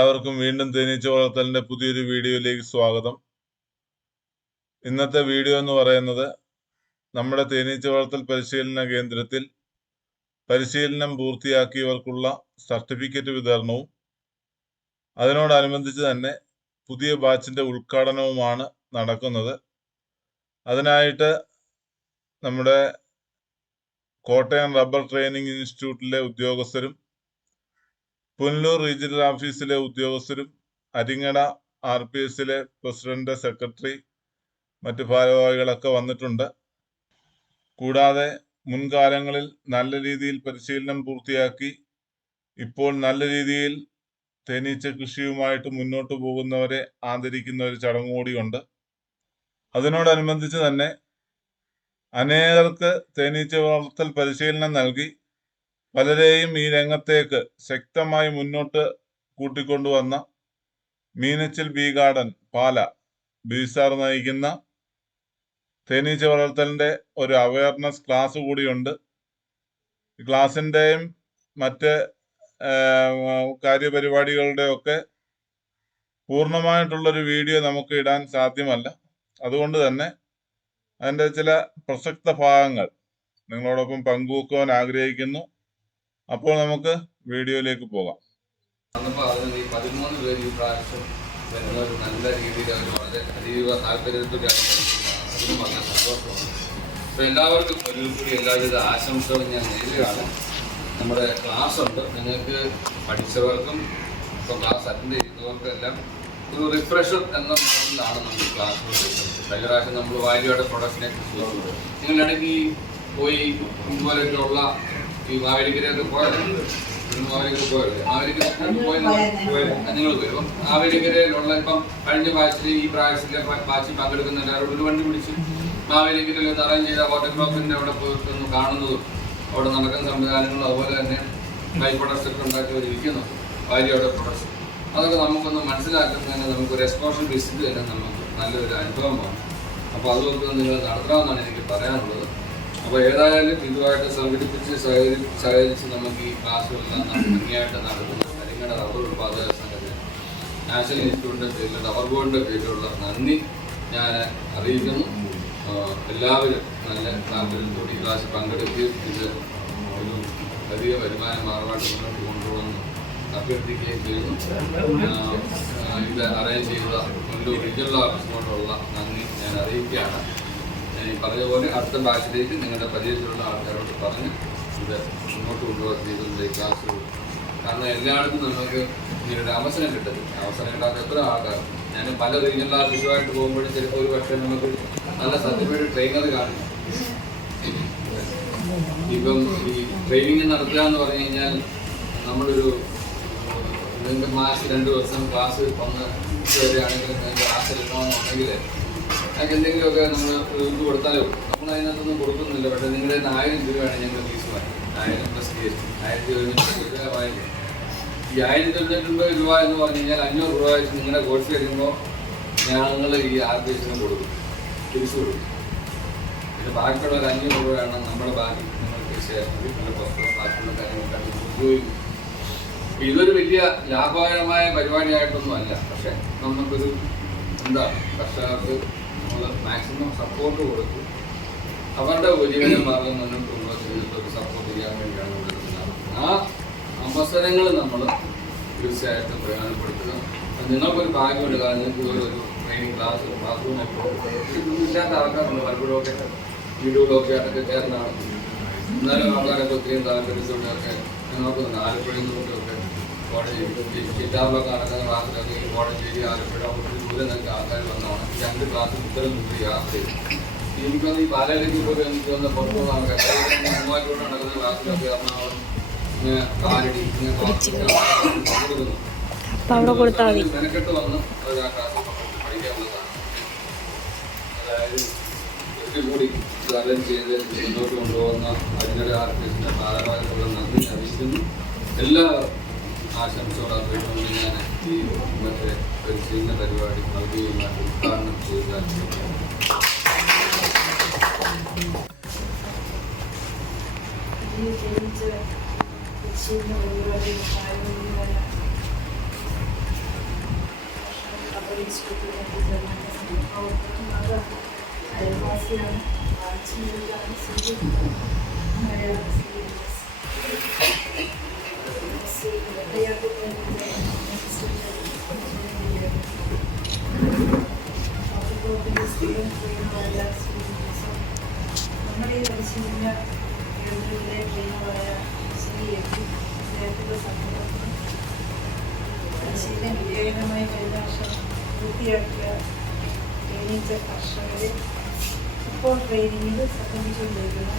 എല്ലാവർക്കും വീണ്ടും തേനീച്ച വളർത്തലിന്റെ പുതിയൊരു വീഡിയോയിലേക്ക് സ്വാഗതം. ഇന്നത്തെ വീഡിയോ എന്ന് പറയുന്നത് നമ്മുടെ തേനീച്ച വളർത്തൽ പരിശീലന കേന്ദ്രത്തിൽ പരിശീലനം പൂർത്തിയാക്കിയവർക്കുള്ള സർട്ടിഫിക്കറ്റ് വിതരണവും അതിനോടനുബന്ധിച്ച് തന്നെ പുതിയ ബാച്ചിന്റെ ഉദ്ഘാടനവുമാണ് നടക്കുന്നത്. അതിനായിട്ട് നമ്മുടെ കോട്ടയം റബ്ബർ ട്രെയിനിങ് ഇൻസ്റ്റിറ്റ്യൂട്ടിലെ ഉദ്യോഗസ്ഥരും പുനലൂർ റീജിയണൽ ഓഫീസിലെ ഉദ്യോഗസ്ഥരും അരിങ്ങട RPSലെ പ്രസിഡന്റ്, സെക്രട്ടറി, മറ്റു ഭാരവാഹികളൊക്കെ വന്നിട്ടുണ്ട്. കൂടാതെ മുൻകാലങ്ങളിൽ നല്ല രീതിയിൽ പരിശീലനം പൂർത്തിയാക്കി ഇപ്പോൾ നല്ല രീതിയിൽ തേനീച്ച കൃഷിയുമായിട്ട് മുന്നോട്ട് പോകുന്നവരെ ആദരിക്കുന്ന ഒരു ചടങ്ങ് കൂടിയുണ്ട്. അതിനോടനുബന്ധിച്ച് തന്നെ അനേകർക്ക് തേനീച്ച വളർത്തൽ പരിശീലനം നൽകി പലരെയും ഈ രംഗത്തേക്ക് ശക്തമായി മുന്നോട്ട് കൂട്ടിക്കൊണ്ടുവന്ന മീനച്ചിൽ ബി ഗാർഡൻ പാല ബിസാർ നയിക്കുന്ന തേനീച്ച വളർത്തലിന്റെ ഒരു അവയർനെസ് ക്ലാസ് കൂടിയുണ്ട്. ക്ലാസിന്റെയും മറ്റ് കാര്യപരിപാടികളുടെ ഒക്കെ പൂർണ്ണമായിട്ടുള്ളൊരു വീഡിയോ നമുക്ക് ഇടാൻ സാധ്യമല്ല. അതുകൊണ്ട് തന്നെ അതിൻ്റെ ചില പ്രസക്ത ഭാഗങ്ങൾ നിങ്ങളോടൊപ്പം പങ്കുവെക്കുവാൻ ആഗ്രഹിക്കുന്നു. അപ്പോൾ നമുക്ക് വീഡിയോയിലേക്ക് പോകാം. 13 പേര് ഈ പ്രാവശ്യം വരുന്നവർ നല്ല രീതിയിൽ അവർ വളരെ അതീവ താല്പര്യത്തോടെയാണ് അതിന് വളരെ സന്തോഷമാണ്. അപ്പോൾ എല്ലാവർക്കും ഒരു കൂടി എല്ലാവിധ ആശംസകളും ഞാൻ നേരുകയാണ്. നമ്മുടെ ക്ലാസ് ഉണ്ട്, നിങ്ങൾക്ക് പഠിച്ചവർക്കും ഇപ്പോൾ ക്ലാസ് അറ്റൻഡ് ചെയ്യുന്നവർക്കും എല്ലാം ഒരു റിഫ്രഷർ എന്ന മോഡലിലാണ് നമ്മൾ ക്ലാസ് കൊടുക്കുന്നത്. കഴിഞ്ഞ പ്രാവശ്യം നമ്മൾ വാല്യൂയുടെ പ്രൊഡക്ഷനെ കുറിച്ച് നിങ്ങളിടയ്ക്ക് പോയി ഇതുപോലെയൊക്കെയുള്ള ഈ മാവേലിക്കരയൊക്കെ പോയല്ലേ, നിങ്ങൾ വരും. മാവേലിക്കരയിലുള്ള ഇപ്പം കഴിഞ്ഞ ബാച്ചിൽ ഈ പ്രാവശ്യത്തിലെ ബാച്ചിൽ പങ്കെടുക്കുന്ന എല്ലാവരും ഒരു വണ്ടി പിടിച്ച് മാവേലിക്കരയിൽ ഒന്ന് അറേഞ്ച് ചെയ്ത ഫോട്ടോഗ്രാഫിൻ്റെ അവിടെ പോയിട്ടൊന്ന് കാണുന്നതും അവിടെ നടക്കുന്ന സംവിധാനങ്ങളും അതുപോലെ തന്നെ ലൈവ് പ്രൊഡക്ട്സൊക്കെ ഉണ്ടാക്കിയിരിക്കുന്നു വാല്യൂയുടെ പ്രൊഡക്ട്സ്. അതൊക്കെ നമുക്കൊന്ന് മനസ്സിലാക്കുന്നതിന് നമുക്കൊരു എക്സ്പോഷർ വിസിറ്റ് തന്നെ നമുക്ക് നല്ലൊരു അനുഭവമാണ്. അപ്പോൾ അതുകൊണ്ട് നിങ്ങൾ നടത്തണമെന്നാണ് എനിക്ക് പറയാനുള്ളത്. അപ്പോൾ ഏതായാലും ഇതുമായിട്ട് സംഘടിപ്പിച്ച് സഹകരിച്ച് നമുക്ക് ഈ ക്ലാസ്സുകളെല്ലാം ഭംഗിയായിട്ട് നടത്തുന്ന അരിങ്ങട റബ്ബർ ഉൽപാദക സംഘത്തിന് നാഷണൽ ഇൻസ്റ്റിറ്റ്യൂട്ടിൻ്റെ പേരിൽ റബ്ബർ ബോർഡിൻ്റെ പേരിലുള്ള നന്ദി ഞാൻ അറിയിക്കുന്നു. എല്ലാവരും നല്ല താല്പര്യത്തോടെ ഈ ക്ലാസ്സിൽ പങ്കെടുക്കുകയും ഇത് ഒരു വലിയ വരുമാന മാർഗമായിട്ട് മുന്നോട്ട് കൊണ്ടുപോകുന്നു അഭ്യർത്ഥിക്കുകയും ചെയ്യുന്നു. ഇത് അറേഞ്ച് ചെയ്ത ഒരു റീജിയണൽ ഓഫീസിനോടുള്ള നന്ദി ഞാൻ അറിയിക്കുകയാണ്. ഈ പറഞ്ഞതുപോലെ അടുത്ത ബാച്ചിലേക്ക് നിങ്ങളുടെ പരിചയത്തിലുള്ള ആൾക്കാരോട് പറഞ്ഞ് ഇത് മുന്നോട്ട് കൊണ്ടുപോകാൻ ചെയ്തിട്ടുണ്ട് ഈ ക്ലാസ്സുകൾ. കാരണം എല്ലായിടത്തും നമുക്ക് ഇങ്ങനൊരു അവസരം കിട്ടത്തില്ല. അവസരം കിട്ടാത്ത എത്ര ആൾക്കാർ ഞാൻ പല റീജിയണൽ ഓഫീസുമായിട്ട് പോകുമ്പോഴും ചിലപ്പോൾ ഒരു പക്ഷേ നമുക്ക് നല്ല സർട്ടിഫൈഡ് ട്രെയിനർ കാണും. ഇപ്പം ഈ ട്രെയിനിങ് നടത്തുക എന്ന് പറഞ്ഞു കഴിഞ്ഞാൽ നമ്മളൊരു നിങ്ങൾക്ക് മാസം 2 ദിവസം ക്ലാസ് വന്ന് വരികയാണെങ്കിൽ നിങ്ങൾക്ക് ക്ലാസ് എടുക്കണമെന്നുണ്ടെങ്കിൽ അതിന് എന്തെങ്കിലുമൊക്കെ നമ്മൾ ഇത് കൊടുത്താലോ നമ്മൾ അതിനകത്തൊന്നും കൊടുക്കുന്നില്ല. പക്ഷേ നിങ്ങളുടെ 1000 രൂപയാണ് ഞങ്ങൾ ഫീസ് വാങ്ങി. 1000 പ്ലസ് കേസ് 1025 രൂപ വാങ്ങി. ഈ 1025 രൂപ എന്ന് പറഞ്ഞു കഴിഞ്ഞാൽ 500 രൂപ വെച്ച് നിങ്ങളുടെ കോഴ്സ് കഴിയുമ്പോൾ ഞങ്ങൾ ഈ RPSന് കൊടുക്കും, തിരിച്ചു കൊടുക്കും. പിന്നെ ബാക്കിയുള്ള ഒരു 500 രൂപയാണ് നമ്മുടെ ബാക്കി നിങ്ങൾക്ക് ഷെയർ പിന്നെ പുറത്തുള്ള ബാക്കിയുള്ള കാര്യങ്ങൾക്കാണ് ഉപയോഗിക്കും. ഇതൊരു വലിയ ലാഭകരമായ പരിപാടിയായിട്ടൊന്നും അല്ല. പക്ഷെ നമുക്കൊരു കർഷകർക്ക് നമ്മൾ മാക്സിമം സപ്പോർട്ട് കൊടുക്കും. അവരുടെ ഉപജീവന മാർഗം മുന്നോട്ട് കൊണ്ടുപോയി സപ്പോർട്ട് ചെയ്യാൻ വേണ്ടിയാണ് കൊടുക്കുന്നത്. ആ അവസരങ്ങൾ നമ്മൾ തീർച്ചയായിട്ടും പ്രയോജനപ്പെടുത്തുക. നിങ്ങൾക്കൊരു ഭാഗ്യമുണ്ട്. കാരണം നിങ്ങൾക്ക് ഇതൊരു ട്രെയിനിങ് ക്ലാസ് റൂമൊക്കെ ഇല്ലാത്ത ആൾക്കാരുണ്ട്. പലപ്പോഴൊക്കെ വീടുകളൊക്കെ ആയിട്ടൊക്കെ ചേർന്നാണ്. എന്നാലും ആൾക്കാരൊക്കെ ഒത്തിരിയും താല്പര്യത്തോടെയൊക്കെ നോക്കുന്നുണ്ട്. ആലപ്പുഴയിൽ നിന്നൊക്കെ കോടതി ചിറ്റാറിലൊക്കെ നടക്കുന്ന ക്ലാസ്സിലൊക്കെ ഈ കോടഞ്ചേരി ആലപ്പുഴ ഒത്തിരി ദൂരെ നിന്നൊക്കെ ആൾക്കാർ വന്നാണ് 2 ക്ലാസ്സിൽ ഇത്തരം ദൂരെ യാത്ര ചെയ്തു. എനിക്കൊന്ന് ഈ പാലയിലേക്ക് പോയി എനിക്ക് വന്ന പുറത്തുള്ള ആൾക്കാർ മൂവാറ്റോട്ട് നടക്കുന്ന ക്ലാസ്സിലൊക്കെ എറണാകുളം കാലടി ഇങ്ങനെ പങ്കെടുക്കുന്നു. മെനക്കെട്ട് വന്ന് അവർ ആ ക്ലാസ്സിൽ പഠിക്കാനുള്ളതാണ്. അതായത് കൂടി അറേഞ്ച് ചെയ്ത് മുന്നോട്ട് കൊണ്ടുപോകുന്ന അരിങ്ങട RPSന്റെ ഭാരവാഹികളുടെ നന്ദി അറിയിക്കുന്നു. എല്ലാവർക്കും ആശംസകൾ അറിയിച്ചുകൊണ്ട് ഞാൻ ഈ മറ്റേ പരിശീലന പരിപാടി നൽകുകയുമായിട്ട് ഉദ്ഘാടനം ചെയ്താൽ അയൽവാസിയാണ് ആഴ്ചയിലാണ് മലയാളം നമ്മുടെ ഈ പരിശീലന കേന്ദ്രത്തിലെ ട്രെയിനറായ ശ്രീ അദ്ദേഹത്തിൻ്റെ സംഘടന പരിശീലനം വിജയകരമായി കഴിഞ്ഞ വർഷം പൂർത്തിയാക്കിയ തേനീച്ച കർഷകരെ ഇപ്പോൾ ട്രെയിനിങ്ങിൽ സംബന്ധിച്ചുകൊണ്ടിരിക്കുന്ന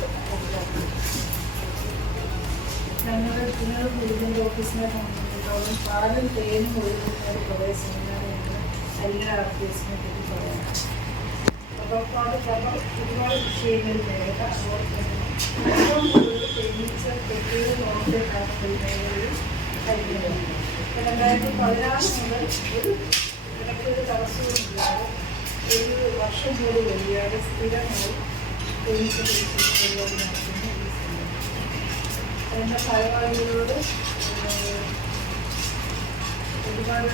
ഞങ്ങളുടെ പുനർവിരുദ്ധൻ്റെ ഓഫീസിനെ സംബന്ധിച്ചിടത്തോളം പാലും തേനും ഒഴുകുന്ന കുറേ സെമിനാർ ഞങ്ങൾ അരികട ആർട്ടിസിനെ പറ്റി പറയാം. അപ്പോൾ ഒരുപാട് വിഷയങ്ങൾ മേഖല അതുപോലെ തന്നെ ഏറ്റവും കൂടുതൽ തേനീച്ച പ്രത്യേക നോക്കിയിട്ടാണ് ഒരു മേഖലയിൽ അരികട. 2016 മുതൽ ഒരു ഇടയ്ക്കൊരു തടസ്സവുമില്ലാതെ ഒരു വർഷം പോലും വരികയാണ് സ്ഥിരമായി തേനീച്ച പരിശീലനം നടത്തുന്ന ഈ സമയം. അതിൻ്റെ ഭാരവാഹികളോട് ഒരുപാട്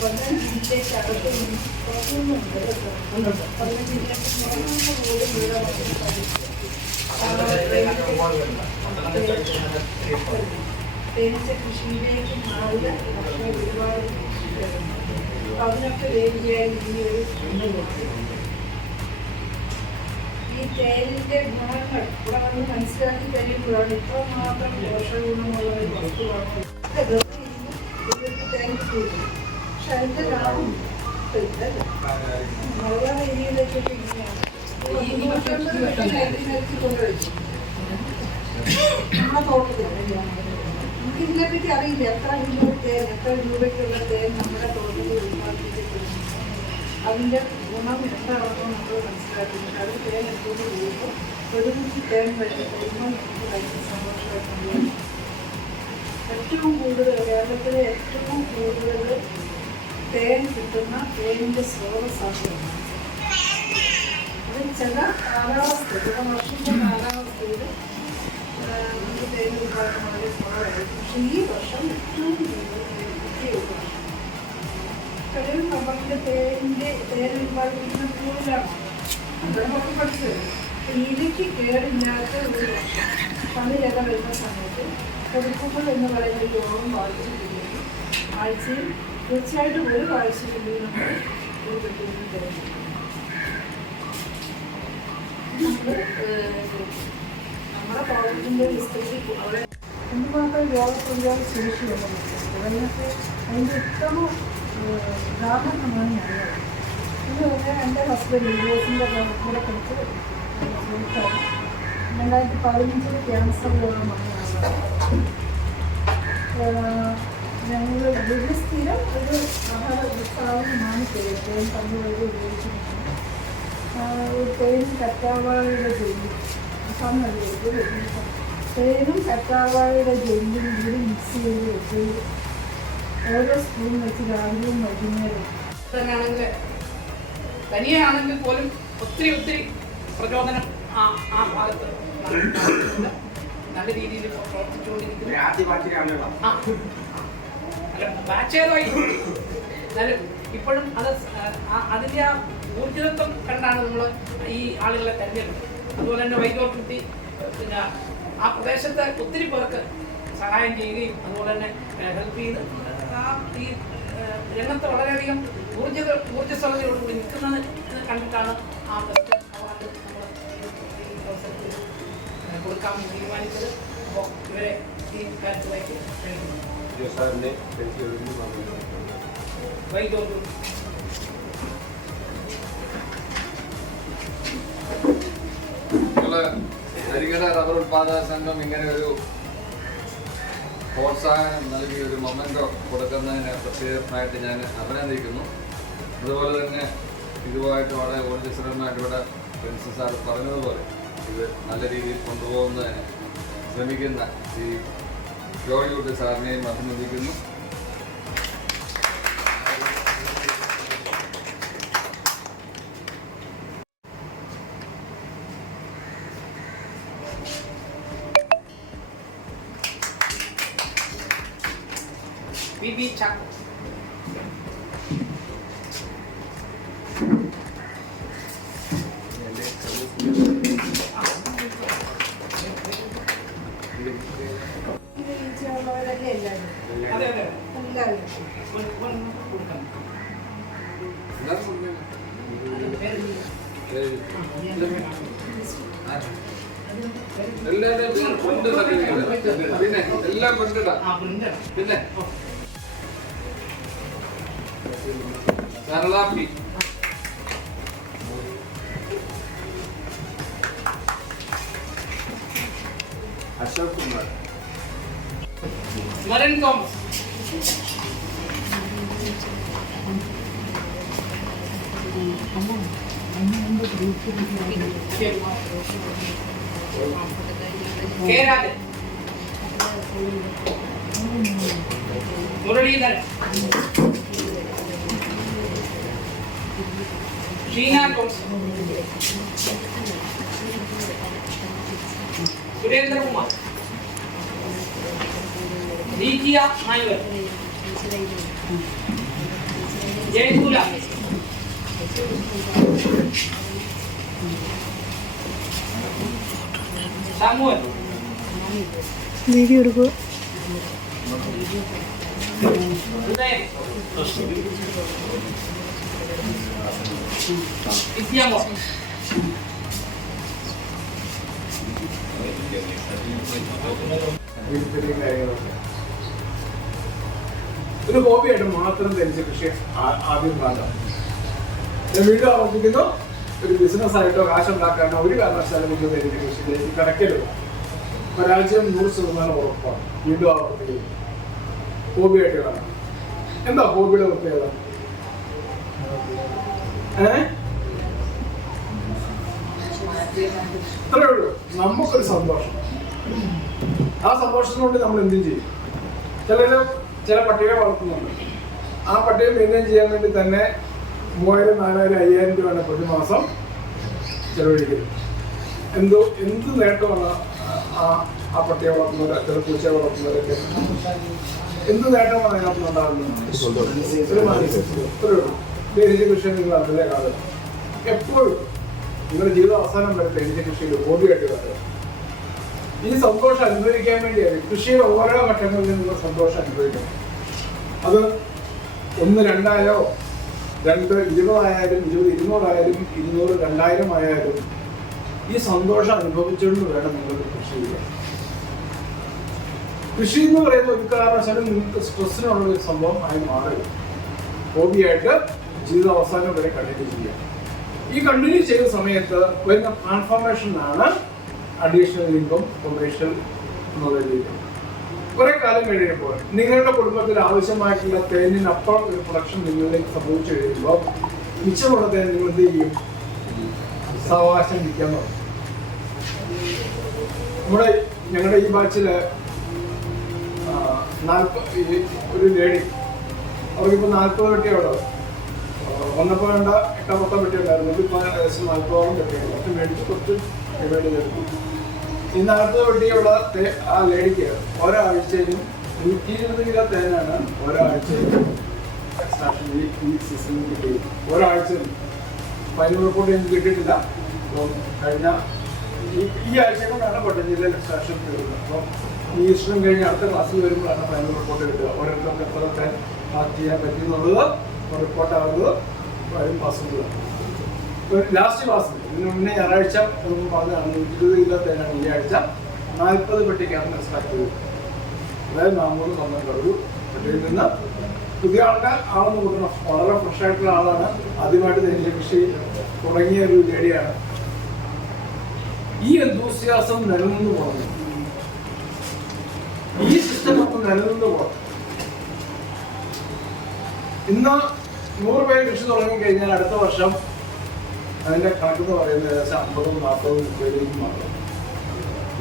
കൊല്ലം ജില്ലയ്ക്ക് അകത്ത് പുറത്തുനിന്നുണ്ട് 15 ജില്ലയ്ക്ക് പോലും ഇവിടെ തേനീച്ച കൃഷിയിലേക്ക് മാറിയ ഒരുപാട് അതിനൊക്കെ വേദിയായി ഈ ഒരു ഈ തേനിൻ്റെ ഗുണങ്ങൾ ഇവിടെ വന്ന് മനസ്സിലാക്കി കഴിയുമ്പോഴാണ് ഇത്ര മാത്രം പോഷകഗുണമുള്ള ഒരു വസ്തുവാണ് തേൻ കൂടി. പക്ഷെ അതിൻ്റെ ലാഭം മലയാള ഏരിയയിലേക്കൊക്കെ ഇങ്ങനെയാണ് കൊണ്ടുവച്ചു നമ്മളെ തോട്ടത്തിൽ. നമുക്ക് ഇതിനെപ്പറ്റി അറിയില്ല എത്ര കിലോ തേൻ എത്ര രൂപയ്ക്കുള്ള തേൻ നമ്മുടെ തോട്ടത്തിൽ ഉത്പാദിപ്പിച്ചിട്ടുണ്ട്, അതിൻ്റെ ഗുണം എന്താണെന്ന് നമ്മൾ മനസ്സിലാക്കുന്നുണ്ട്. അത് തേൻ എത്തുന്ന രൂപം ഒരുമിച്ച് തേൻ കഴിയുമ്പോൾ നമുക്ക് ഭയങ്കര സന്തോഷമായിട്ടുണ്ട്. ഏറ്റവും കൂടുതൽ കേരളത്തിലെ ഏറ്റവും കൂടുതൽ തേൻ കിട്ടുന്ന തേനിൻ്റെ സ്രോതസ്സാണ്. അത് ചില കാലാവസ്ഥ ചില വർഷത്തെ കാലാവസ്ഥയിൽ നമുക്ക് തേൻ ഉത്പാദനം വളരെ കുറവായിരുന്നു. പക്ഷേ ഈ വർഷം ഏറ്റവും കൂടുതൽ കിട്ടിയ വർഷം കഴിവ് നമ്മളുടെ തേൻ ഉത്പാദിപ്പിക്കുന്ന കൂടുതലാണ്. അത് നമുക്ക് പഠിച്ചത് ഇലയ്ക്ക് കേടില്ലാത്ത ഒരു വർഷം പണിയില വരുന്ന സമയത്ത് കൊടുക്കുമ്പോൾ എന്ന് പറയുന്ന രോഗം ബാധിച്ചിട്ടില്ലെങ്കിൽ ആഴ്ചയിൽ തീർച്ചയായിട്ടും ഒരു ആഴ്ചയില്ലെങ്കിൽ നമ്മൾ ഒരു പെട്ടെന്ന് തരുന്നു. നമ്മുടെ കോളേജിൻ്റെ വിസ്തൃതി അവിടെ എന്തുമാത്രം രോഗപ്രതിരോധ ശേഷിയുണ്ടെന്ന് അതിനൊക്കെ അതിൻ്റെ ഉത്തമ ഉദാഹരണമാണ് ഞാനുള്ളത്. എന്ന് പറഞ്ഞാൽ എൻ്റെ ഹസ്ബൻഡ് യുഎസിൻ്റെ കൂടെ പഠിച്ച് 2015 ക്യാൻസർ രോഗം വന്നതാണ്. ഞങ്ങൾ വലിയ സ്ഥിരം ഒരു സ്ഥാപനമാണ് തേൻ പങ്കുവഴി ഉപയോഗിച്ചിട്ടുണ്ട്. ഒരു തേൻ കറ്റാവാഴയുടെ ജെല്ലി തേനും കറ്റാവാഴയുടെ ജെല്ലും കൂടി മിക്സ് ചെയ്ത് വെച്ച് ഓരോ സ്പൂൺ വെച്ച് രാവിലെയും വൈകുന്നേരം തന്നെയാണെങ്കിൽ തനിയാണെങ്കിൽ പോലും ഒത്തിരി പ്രചോദനം ആ ഭാഗത്ത് നല്ല രീതിയിൽ പ്രവർത്തിച്ചുകൊണ്ടിരിക്കുന്നു. ബാച്ചേതായി എന്നാലും ഇപ്പോഴും അത് അതിൻ്റെ ആ ഊർജിതത്വം കണ്ടാണ് നമ്മൾ ഈ ആളുകളെ തിരഞ്ഞെടുക്കുന്നത്. അതുപോലെ തന്നെ വൈദ്യോർത്തി പിന്നെ ആ പ്രദേശത്തെ ഒത്തിരി പേർക്ക് സഹായം ചെയ്യുകയും അതുപോലെ തന്നെ ഹെൽപ്പ് ചെയ്ത് ഈ രംഗത്ത് വളരെയധികം ഊർജ്ജസ്വലതയോടുകൂടി നിൽക്കുന്നത് കണ്ടിട്ടാണ് ആ ബെസ്റ്റ് അവാർഡ് നമ്മൾ ഈ അവസരത്തിൽ കൊടുക്കാൻ തീരുമാനിച്ചത്. അപ്പോൾ ഇവരെ ഈ കാര്യത്തിലേക്ക് വൈദ്യോർത്തി അരികട റബ്ബർ ഉത്പാദക സംഘം ഇങ്ങനെ ഒരു പ്രോത്സാഹനം നൽകി ഒരു മൊമെന്റോ കൊടുക്കുന്നതിന് പ്രത്യേകമായിട്ട് ഞാൻ അഭിനന്ദിക്കുന്നു. അതുപോലെ തന്നെ ഇതുമായിട്ട് വളരെ ഊർജ്ജസ്വലമായിട്ട് ഇവിടെ പ്രിൻസിപ്പൽ സാർ പറഞ്ഞതുപോലെ ഇത് നല്ല രീതിയിൽ കൊണ്ടുപോകുന്നതിന് ശ്രമിക്കുന്ന ഈ ജോയിയൂട്ടി സാറിനെയും അഭിനന്ദിക്കുന്നു. BB Chako. ഇത് വീഴ്ചയുള്ളവരല്ലേ എല്ലാവരും? അതെ അതെ എല്ലാവരും. കൊടുക്കാം. എല്ലാവരും പ്രിന്റ് സർട്ടിഫിക്കറ്റ് പിന്നെ എല്ലാം പ്രിന്റ് ഇടാം. ആ പ്രിന്റാണ്. പിന്നെ സരള പി അശോക് കുമാർ, സ്മരൺ തോമസ്. കെ രാജൻ. മുരളീധരൻ. ഷീന തോമസ്. സുരേന്ദ്രകുമാർ. ദീപ്തിയ നായർ. ജയകുല. സാമുവൽ. വീഡിയോ എടുക്കുക. ഹൃദയൻ. വിദ്യാമോൾ. ഇത്രയും കാര്യങ്ങളൊക്കെ ഒരു ഹോബിയായിട്ട് മാത്രം ധരിച്ച കൃഷി ആദ്യം കാണാം. ഞാൻ വീണ്ടും ആവർത്തിക്കുന്നു, ഒരു ബിസിനസ് ആയിട്ടോ കാശുണ്ടാക്കാനോ ഒരു കാരണവശാലും കൊണ്ട് ധരിച്ച കൃഷിയിലേക്ക് കടക്കരുത്. പരാജയം 100% ഉറപ്പാണ്. വീണ്ടും ആവർത്തിക്കുന്നു, ഹോബിയായിട്ട് കാണാം. എന്താ ഹോബിയുടെ പ്രത്യേകത? ഇത്രയേ ഉള്ളൂ. നമുക്കൊരു സന്തോഷം, ആ സന്തോഷത്തിനുവേണ്ടി നമ്മൾ എന്തും ചെയ്യും. ചില പട്ടികളെ വളർത്തുന്നുണ്ട്. ആ പട്ടിക മെയിൻറ്റെയിൻ ചെയ്യാൻ വേണ്ടി തന്നെ 3000, 4000, 5000 രൂപയാണ് പ്രതിമാസം ചെലവഴിക്കുന്നത്. എന്ത് നേട്ടമാണ് ആ പട്ടിയെ വളർത്തുന്നവർ, ചില പൂച്ചയെ വളർത്തുന്നവരൊക്കെ എന്ത് നേട്ടമാണ് അതിനകത്ത് ഉണ്ടാകുന്നത്? ഒരു മാനസിക തേനീച്ച കൃഷി നിങ്ങൾ അതിലെ കാണുക. എപ്പോഴും നിങ്ങളുടെ ജീവിത അവസാനം വരെ തേനീച്ച കൃഷിയിൽ ഹോബിയായിട്ട് കാണുക. ഈ സന്തോഷം അനുഭവിക്കാൻ വേണ്ടിയാണ് കൃഷിയുടെ ഓരോ ഘട്ടങ്ങളിലും നിങ്ങൾ സന്തോഷം അനുഭവിക്കണം. അത് 1, 2 ആയോ, 2, 20 ആയാലും 20, 200 ആയാലും 200, 2000 ആയാലും ഈ സന്തോഷം അനുഭവിച്ചുകൊണ്ട് വേണം നിങ്ങൾക്ക് കൃഷി ചെയ്യാൻ. കൃഷി എന്ന് പറയുന്ന ഒരു കാരണവശാലും നിങ്ങൾക്ക് സ്ട്രെസ്സിനുള്ള ഒരു സംഭവം ആയി മാറരുത്. ഹോബിയായിട്ട് ജീവിത അവസാനം വരെ കണ്ടിന്യൂ ചെയ്യാം. ഈ കണ്ടിന്യൂ ചെയ്യുന്ന സമയത്ത് വരുന്ന ട്രാൻസ്ഫോർമേഷനാണ് അഡീഷണൽ ഇൻകം, കൊമേഴ്ഷ്യൽ എന്നുള്ള രീതിയിൽ. കുറെ കാലം കഴിയുമ്പോൾ നിങ്ങളുടെ കുടുംബത്തിൽ ആവശ്യമായിട്ടുള്ള തേനിനപ്പുറം ഒരു പ്രൊഡക്ഷൻ നിങ്ങളിലേക്ക് സംഭവിച്ചു കഴിയുമ്പോൾ മിച്ചമുള്ള തേൻ നിങ്ങൾ എന്ത് ചെയ്യും? സാവകാശം വിൽക്കാൻ തുടങ്ങും. ഞങ്ങളുടെ ഈ ബാച്ചില് ഒരു ലേഡി, അവർക്കിപ്പോൾ 40 പെട്ടിയുള്ളത്. വന്നപ്പോൾ വേണ്ട 8-10 പെട്ടി ഉണ്ടായിരുന്നു. ഇതിപ്പോൾ 40ഓളം പെട്ടിയുണ്ട്. കുറച്ച് മേടിച്ച് കുറച്ച് എടുത്തു. ഈ 40 പെട്ടിയുള്ള ആ ലേഡിക്ക് ഒരാഴ്ചയിലും 120 കിലോ തേനാണ് ഒരാഴ്ചയിലും എക്സ്ട്രാക്ഷൻ ഈ സീസണിൽ കിട്ടിയത്. ഒരാഴ്ചയിൽ ഫൈനൽ റിപ്പോർട്ട് എനിക്ക് കിട്ടിയിട്ടില്ല. അപ്പം കഴിഞ്ഞ ഈ ആഴ്ച കൊണ്ടാണ് കോട്ടയം ജില്ലയിൽ എക്സ്ട്രാക്ഷൻ തീർന്നത്. അപ്പം ഈ ഇഷ്ടം കഴിഞ്ഞ് അടുത്ത ക്ലാസ്സിൽ വരുമ്പോഴാണ് ഫൈനൽ റിപ്പോർട്ട് കിട്ടുക. ഓരോരുത്തർക്ക് എത്ര തേൻ പാസ് ചെയ്യാൻ പറ്റുന്നുള്ളത് റിപ്പോർട്ടാകുന്നത് വരും പാസ്സുകളാണ്. ലാസ്റ്റ് ക്ലാസ്സിൽ ഇതിന് മുന്നേ ഞായറാഴ്ച പറഞ്ഞാണ് 120 കിലോ തേനാണ് ഈ ആഴ്ച 40 പെട്ടിക്കാണ് എക്സ്ട്രാക്ട് ചെയ്തത്. അതായത് 412 ഒരു പെട്ടിയിൽ നിന്ന് പുതിയ ആളെന്ന് കൂട്ടണം. വളരെ ഫ്രഷ് ആയിട്ടുള്ള ആളാണ്. ആദ്യമായിട്ട് തേനീച്ച കൃഷി തുടങ്ങിയ ഒരു ലേഡിയാണ്. ഈ എന്തൂസിയാസം നിലനിന്ന് പോകുന്നു. ഈ സിസ്റ്റം നമുക്ക് നിലനിന്ന് പോകണം. ഇന്ന് 100 പേര് കൃഷി തുടങ്ങിക്കഴിഞ്ഞാൽ അടുത്ത വർഷം അതിന്റെ കണക്കെന്ന് പറയുന്നത് ഏകദേശം 50-40 പേരിലേക്ക് മാറും.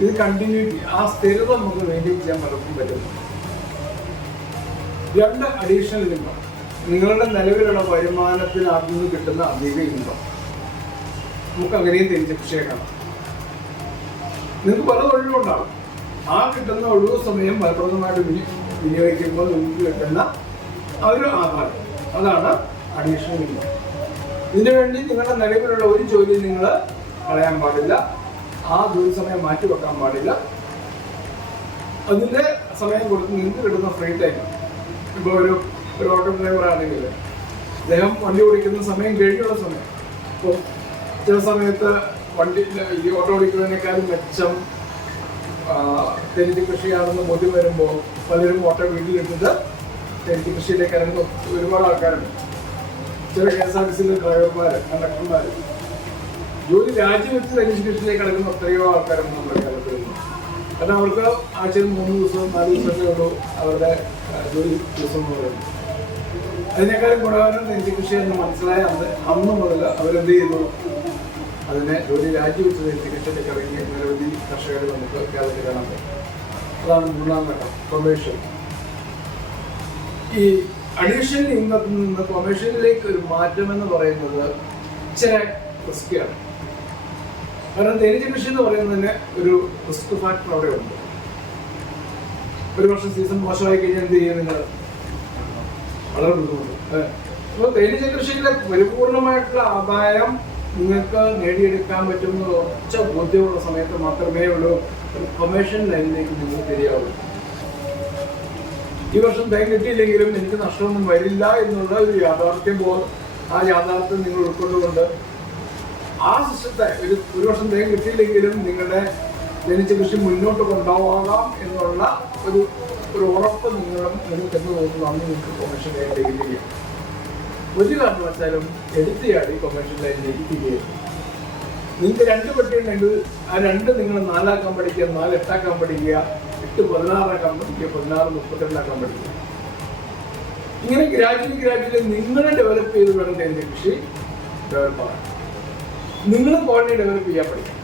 ഇത് കണ്ടിന്യൂറ്റി, ആ സ്ഥിരത നമുക്ക് മെയിൻറ്റെയിൻ ചെയ്യാൻ പലർക്കും പറ്റുന്നു. 2 അഡീഷണൽ ഇൻകം, നിങ്ങളുടെ നിലവിലുള്ള വരുമാനത്തിനകത്ത് നിന്ന് കിട്ടുന്ന അധിക ഇൻകം നമുക്ക് അങ്ങനെയും തേനീച്ച കൃഷിയെ കാണാം. നിങ്ങൾക്ക് പല തൊഴിലുണ്ടാകും. ആ കിട്ടുന്ന ഒഴിവ് സമയം ഫലപ്രദമായിട്ട് വിനിയോഗിക്കുമ്പോൾ നിങ്ങൾക്ക് കിട്ടുന്ന ഒരു ആദായം, അതാണ് അഡീഷണൽ ഇൻകം. ഇതിനു വേണ്ടി നിങ്ങളുടെ നിലവിലുള്ള ഒരു ജോലി നിങ്ങൾ കളയാൻ പാടില്ല, ആ ജോലി സമയം മാറ്റി വെക്കാൻ പാടില്ല. അതിൻ്റെ സമയം കൊടുത്ത് നിങ്ങൾക്ക് കിട്ടുന്ന ഫ്രീ ടൈം, ഇപ്പോൾ ഒരു ഓട്ടോ ഡ്രൈവർ ആണെങ്കിൽ അദ്ദേഹം വണ്ടി ഓടിക്കുന്ന സമയം കഴിഞ്ഞുള്ള സമയം, ഇപ്പോൾ ചില സമയത്ത് ഈ ഓട്ടോ ഓടിക്കുന്നതിനേക്കാളും മെച്ചം തേനീച്ച കൃഷിയാണെന്ന് ബോധ്യം വരുമ്പോൾ പലരും ഓട്ടോ വീട്ടിലിട്ടിട്ട് തേനീച്ച കൃഷിയിലേക്ക് ഇറങ്ങുന്ന ഒരുപാട് ആൾക്കാരുണ്ട്. ചില KSRTC ഡ്രൈവർമാർ, കണ്ടക്ടർമാർ ജോലി രാജിവെച്ച് തേനീച്ച കൃഷിയിലേക്ക് ഇറങ്ങുന്ന എത്രയോ ആൾക്കാരുണ്ട് നമ്മുടെ കേരളത്തിൽ. കാരണം അവർക്ക് ആഴ്ചയിൽ 3 ദിവസം 4 ദിവസമൊക്കെ ഉള്ളൂ അവരുടെ ജോലി ദിവസം എന്ന് പറയുന്നത്. അതിനേക്കാളും ഗുണകരം തേനീച്ച കൃഷി എന്ന് മനസ്സിലായ അന്ന് മുതൽ അവരെന്ത് ചെയ്തു, അതിനെ ജോലി രാജിവെച്ച് തേനീച്ച കൃഷിയിലേക്ക് ഇറങ്ങിയ നിരവധി കർഷകർ നമുക്ക് കേരളത്തിൽ കാണാൻ പറ്റും. അതാണ് 3-ാം ഘട്ടം, കൊമേഴ്ഷ്യൽ. ഈ അഡീഷണൽ ഇൻകത്തിൽ നിന്ന് കൊമേഴ്ഷ്യലിലേക്ക് ഒരു മാറ്റം എന്ന് പറയുന്നത് ഇച്ചിരി റിസ്ക്കിയാണ്. കാരണം തേനീച്ച കൃഷി എന്ന് പറയുന്നതിന് ഒരു റിസ്ക് ഫാക്ടർ അവിടെ ഉണ്ട്. ഒരു വർഷം സീസൺ മോശമായി കഴിഞ്ഞാൽ എന്ത് ചെയ്യും നിങ്ങൾ? വളരെ ബുദ്ധിമുട്ട്. അപ്പോൾ തേനീച്ച കൃഷിയിലെ പരിപൂർണമായിട്ടുള്ള ആദായം നിങ്ങൾക്ക് നേടിയെടുക്കാൻ പറ്റുന്ന ഉറച്ച ബോധ്യമുള്ള സമയത്ത് മാത്രമേ ഉള്ളൂ ഒരു കൊമേഴ്ഷ്യൽ ലൈനിലേക്ക് നിങ്ങൾ തിരിയാവുള്ളൂ. ഈ വർഷം തേൻ കിട്ടിയില്ലെങ്കിലും എനിക്ക് നഷ്ടമൊന്നും വരില്ല എന്നുള്ള ഒരു യാഥാർത്ഥ്യം ആ യാഥാർത്ഥ്യം നിങ്ങൾ ഉൾക്കൊണ്ടുകൊണ്ട് ആ സിസ്റ്റത്തെ ഒരു വർഷം തേൻ കിട്ടിയില്ലെങ്കിലും നിങ്ങളുടെ തേനീച്ച കൃഷി മുന്നോട്ട് കൊണ്ടുപോകാം എന്നുള്ള ഒരു ഉറപ്പ് നിങ്ങൾക്ക് എന്ന് തോന്നുന്നു. അന്ന് നിങ്ങൾക്ക് കൊമേഴ്ഷ്യൽ ലൈനിലേക്ക് തിരിയാം. ഒരു കാരണവശാലും എടുത്തിയാടി കൊമേഴ്ഷ്യൽ ലൈനിലേക്ക് തിരികെ. നിങ്ങൾക്ക് 2 പെട്ടി ഉണ്ടെങ്കിൽ ആ 2 നിങ്ങൾ 4 പഠിക്കുക, 4 8 പഠിക്കുക, 8 16 പഠിക്കുക, 16 32 പഠിക്കുക. ഇങ്ങനെ ഗ്രാജുവലി നിങ്ങളെ ഡെവലപ്പ് ചെയ്ത് വേണം തേനീച്ച കൃഷി ഡെവലപ്പ് ആകാൻ. നിങ്ങൾ കോളനി ഡെവലപ്പ് ചെയ്യാൻ പഠിക്കണം.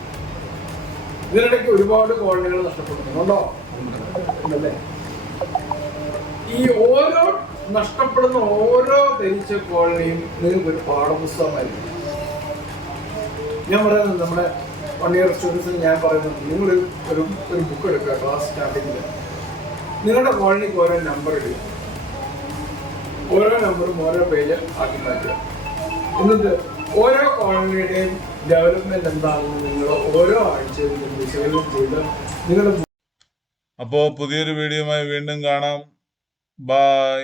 ഇതിനിടയ്ക്ക് ഒരുപാട് കോളനികൾ നഷ്ടപ്പെടുന്നുണ്ടോ? അല്ലേ? ഈ ഓരോ നഷ്ടപ്പെടുന്ന ഓരോ തേനീച്ച കോളനിയും നിങ്ങൾക്കൊരു പാഠപുസ്തകമായിരിക്കും. ഞാൻ പറയുന്നത് നമ്മുടെ 1 ഇയർ സ്റ്റുഡൻസിന് ഞാൻ പറയുന്നത്, നിങ്ങൾ ഒരു ബുക്ക് എടുക്കുക ക്ലാസ് സ്റ്റാർട്ടിങ്ങിൽ. നിങ്ങളുടെ കോളനിക്ക് ഓരോ നമ്പർ ഇടുക, ഓരോ നമ്പറും ഓരോ പേജ് ആക്കി മാറ്റുക. എന്നിട്ട് ഓരോ കോളനിയുടെയും ഡെവലപ്മെന്റ് എന്താണെന്ന് നിങ്ങൾ ഓരോ ആഴ്ചയിലും വിശകലനം ചെയ്ത് നിങ്ങളുടെ. അപ്പോൾ പുതിയൊരു വീഡിയോയുമായി വീണ്ടും കാണാം. ബൈ.